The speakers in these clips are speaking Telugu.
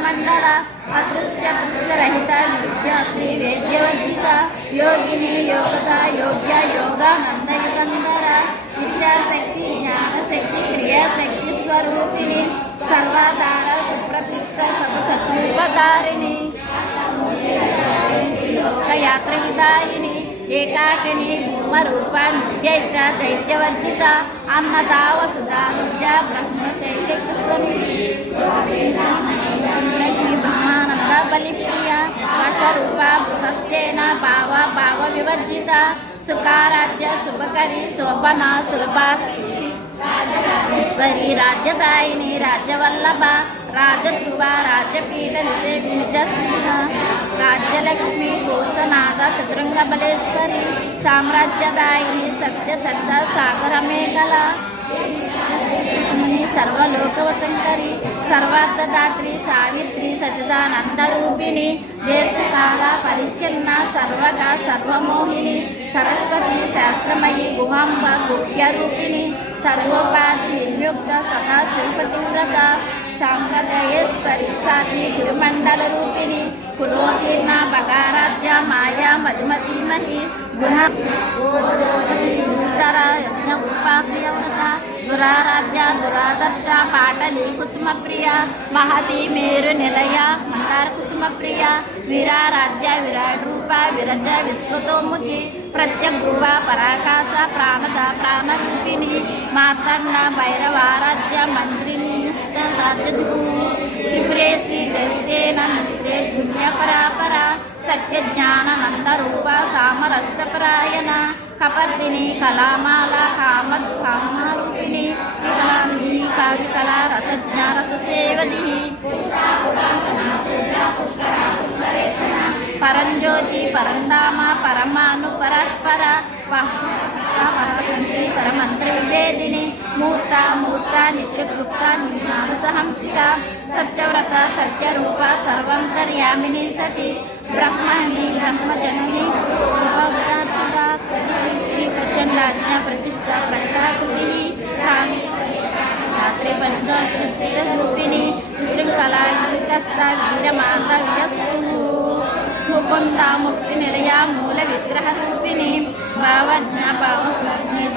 మండల అదృశ్య దృశ్యరహిత విద్యాత్రి వేద్యవర్జిత యోగిని యోగత యోగ్య యోగానంద యుగంధర ఇచ్ఛాశక్తి జ్ఞానశక్తి క్రియాశక్తి స్వరూపిణి సర్వాధార సుప్రతిష్ట సతసత్రూపకారిణి లోకయాత్ర విదాయిని ఏకాకిని భూమరూప నిత్యైత దైత్యవర్జిత అన్నదా వసుధ విద్యా బ్రహ్మతైకస్వరూపి బ్రహ్మానంద బలిప్రియ వశరూప బృహత్సేన భావ వివర్జిత సుఖారాధ్య శుభకరి శోభన సులభ ఈశ్వరి రాజ్యదాయిని రాజ్యవల్లభ రాజధ్రువ రాజ్యపీఠ నిజస్మిత రాజ్యలక్ష్మి కోశనాథ చతురంగ బలేశ్వరి సామ్రాజ్యదాయిని సత్యసంధ సాగర మేఖల సర్వలోకవశంకరి సర్వార్థదాత్రి సావిత్రి సచిదానందరూపిణి దేశకాల పరిచ్ఛిన్న సర్వగా సర్వమోహిని సరస్వతి శాస్త్రమయి గుహాంబ గుహ్యరూపిణి సర్వోపాధి నిర్యుక్త సదా శిల్పతీవ్రత సాంప్రదాయేశ్వరి సాటి గురుమండల రూపిణి కులోకీర్ణ భగారాధ్య మాయా మధుమతీమహి గుణ ఉపాప్రియవత దురారాధ్య దురాదర్శ పాటలి కుసుమప్రియ మహతి మేరు నిలయ మందార కుసుమప్రియ వీరారాధ్య విరాట్ రూప విరజ విశ్వతోముఖి ప్రత్యగృహ పరాకాశ ప్రాణద ప్రాణరూపిణి మార్తండ భైరవారాధ్య మంత్రిని త్రిపురేశి దస్యేన నస్తే పుణ్య పరాపర సత్య జ్ఞాన నందరూప సామరస్యపరాయణ కపర్దిని కళామాల కామరూపిణి కావ్యకళా రసజ్ఞ రససేవది పరంజ్యోతి పరంధామ పరమాను పరస్పర పరమంత్ర వివేదిని మూర్త నిత్యకృప్త నిమానసహంసిక సత్యవ్రత సత్యరూప సర్వంతర్యామిని సతి బ్రహ్మణి బ్రహ్మజనని ఉపగాచిత సిద్ధి ప్రచండాజ్ఞ ప్రతిష్ట ప్రకటాకృతి రాత్రి పంచాస్తిరూపిణి విశృంఖలా వికస్త వీరమాత విరస్తు ముకుంద ముక్తి నిలయ మూల విగ్రహ రూపిణి భావజ్ఞ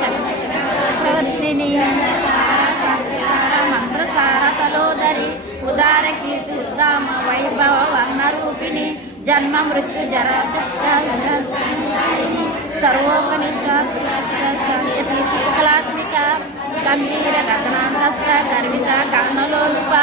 చక్రవర్తిని మంత్రసార తలోదరి ఉదార కీర్తి ఉద్దామ వైభవ వర్ణరూపిణి జన్మ మృత్యు జర సర్వోపనిషత్ కళాత్మిక గంభీర గగనాంతస్థ గర్విత కర్ణలోలుప